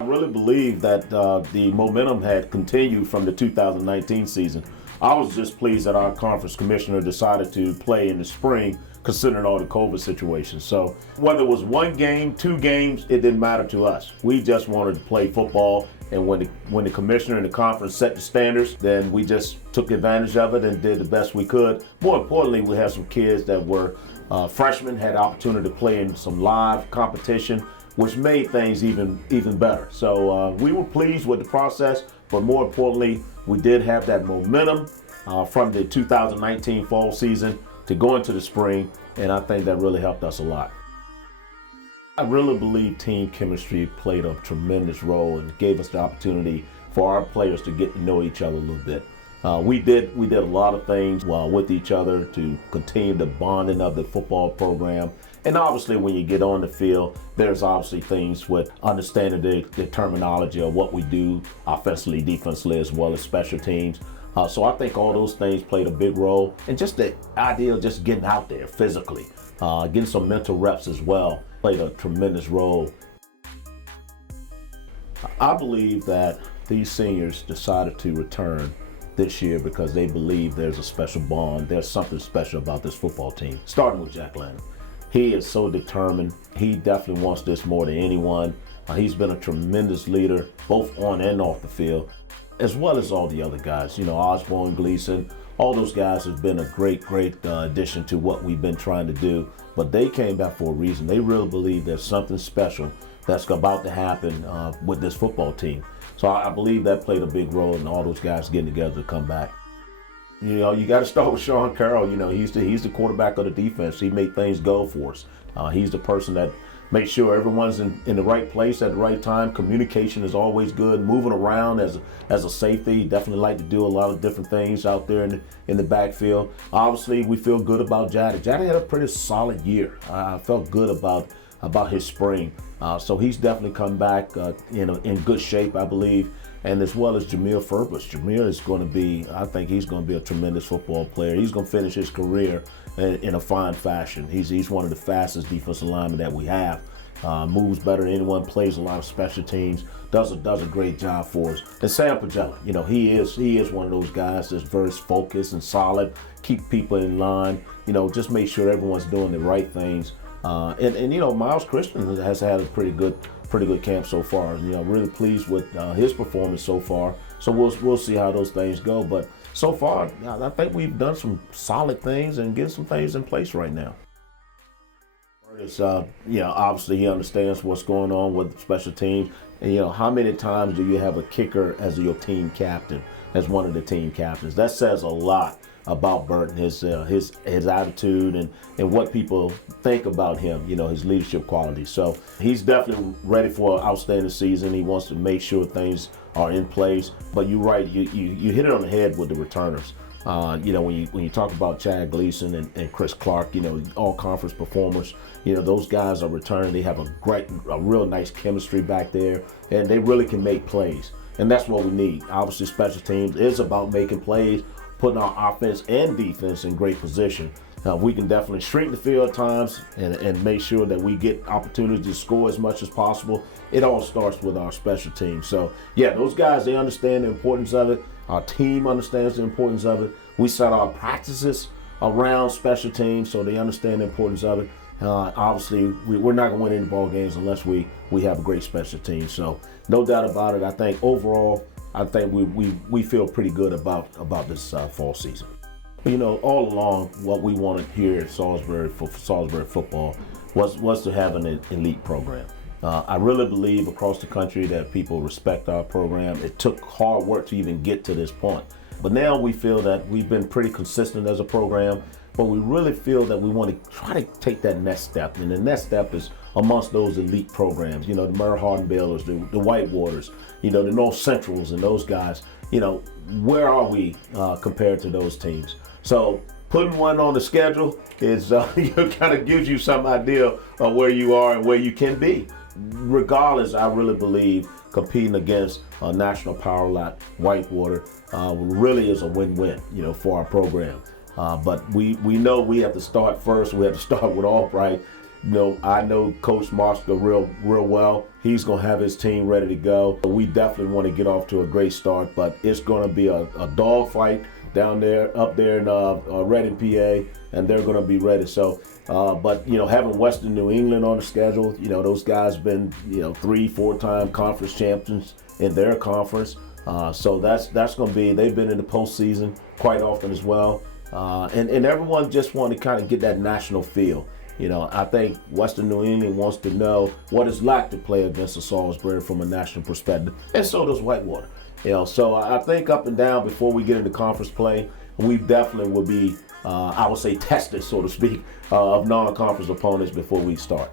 I really believe that the momentum had continued from the 2019 season. I was just pleased that our conference commissioner decided to play in the spring, considering all the COVID situations. So whether it was one game, two games, it didn't matter to us. We just wanted to play football, and when the commissioner and the conference set the standards, then we just took advantage of it and did the best we could. More importantly, we had some kids that were freshmen, had the opportunity to play in some live competition, which made things even better. So we were pleased with the process, but more importantly, we did have that momentum from the 2019 fall season to go into the spring, and I think that really helped us a lot. I really believe team chemistry played a tremendous role and gave us the opportunity for our players to get to know each other a little bit. We did a lot of things with each other to continue the bonding of the football program. And obviously when you get on the field, there's obviously things with understanding the terminology of what we do offensively, defensively, as well as special teams. So I think all those things played a big role. And just the idea of just getting out there physically, getting some mental reps as well, played a tremendous role. I believe that these seniors decided to return this year because they believe there's a special bond. There's something special about this football team, starting with Jack Lanham. He is so determined. He definitely wants this more than anyone. He's been a tremendous leader, both on and off the field, as well as all the other guys. You know, Osborne, Gleason, all those guys have been a great addition to what we've been trying to do. But they came back for a reason. They really believe there's something special that's about to happen with this football team. So I believe that played a big role in all those guys getting together to come back. You know, you got to start with Sean Carroll. You know, he's the quarterback of the defense. He made things go for us. He's the person that makes sure everyone's in the right place at the right time. Communication is always good. Moving around as a safety, he definitely like to do a lot of different things out there in the backfield. Obviously, we feel good about Jaddy. Jaddy had a pretty solid year. I felt good about his spring. So he's definitely come back in good shape, I believe. And as well as Jameer Furbus. Jameer is going to be, I think he's going to be a tremendous football player. He's going to finish his career in a fine fashion. He's one of the fastest defensive linemen that we have. Moves better than anyone, plays a lot of special teams, does a great job for us. And Sam Pagella, you know, he is one of those guys that's very focused and solid, keep people in line, you know, just make sure everyone's doing the right things. And you know, Miles Christian has had a pretty good camp so far. You know, really pleased with his performance so far. So we'll see how those things go. But so far, I think we've done some solid things and getting some things in place right now. It's you know, obviously he understands what's going on with special teams. And you know, how many times do you have a kicker as your team captain, as one of the team captains? That says a lot about Burton, his attitude and what people think about him, you know, his leadership qualities. So he's definitely ready for an outstanding season. He wants to make sure things are in place. But you're right, you hit it on the head with the returners. You know, when you talk about Chad Gleason and Chris Clark, you know, all conference performers, you know, those guys are returning. They have a real nice chemistry back there, and they really can make plays. And that's what we need. Obviously, special teams is about making plays, putting our offense and defense in great position. We can definitely shrink the field at times and make sure that we get opportunities to score as much as possible. It all starts with our special teams. So yeah, those guys, they understand the importance of it. Our team understands the importance of it. We set our practices around special teams, so they understand the importance of it. Obviously, we're not going to win any ball games unless we have a great special team. So no doubt about it. I think overall, I think we feel pretty good about this fall season. You know, all along, what we wanted here at Salisbury for Salisbury football was to have an elite program. I really believe across the country that people respect our program. It took hard work to even get to this point. But now we feel that we've been pretty consistent as a program, but we really feel that we want to try to take that next step. And the next step is amongst those elite programs, you know, the Murray Hardin Baylors, the Whitewaters, you know, the North Centrals and those guys. You know, where are we compared to those teams? So putting one on the schedule is kind of gives you some idea of where you are and where you can be. Regardless, I really believe competing against National Power Lot, Whitewater, really is a win-win, you know, for our program. But we know we have to start first. We have to start with Albright. I know Coach Marshall real well. He's going to have his team ready to go. We definitely want to get off to a great start, but it's going to be a dog fight up there in Reading, PA, and they're going to be ready. So, but having Western New England on the schedule, those guys been 3-4 time conference champions in their conference. So that's going to be. They've been in the postseason quite often as well, and everyone just want to kind of get that national feel. I think Western New England wants to know what it's like to play against the Salisbury from a national perspective, and so does Whitewater. So I think up and down before we get into conference play, we definitely will be, I would say, tested, so to speak, of non-conference opponents before we start.